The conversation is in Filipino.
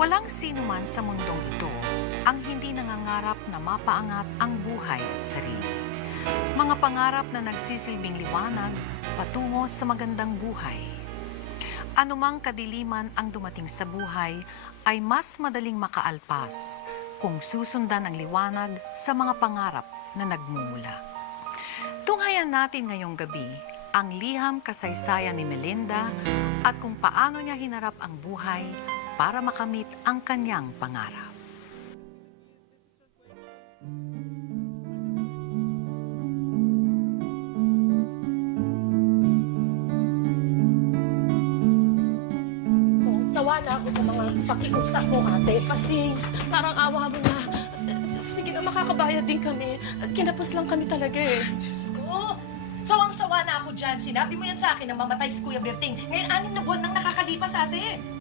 Walang sino man sa mundong ito ang hindi nangangarap na mapaangat ang buhay at sarili. Mga pangarap na nagsisilbing liwanag patungo sa magandang buhay. Anumang kadiliman ang dumating sa buhay ay mas madaling makaalpas kung susundan ang liwanag sa mga pangarap na nagmumula. Tunghayan natin ngayong gabi ang liham kasaysayan ni Melinda at kung paano niya hinarap ang buhay para makamit ang kanyang pangarap. Sawa na ako sa mga pakiusap mo, ate. Kasi parang awa mo na. Sige na, makakabayad din kami. Kinapos lang kami talaga eh. Diyos ko! Sawang-sawa na ako dyan. Sinabi mo yan sa akin na mamatay si Kuya Berting. Ngayon, 6 na buwan nang nakakalipas, ate.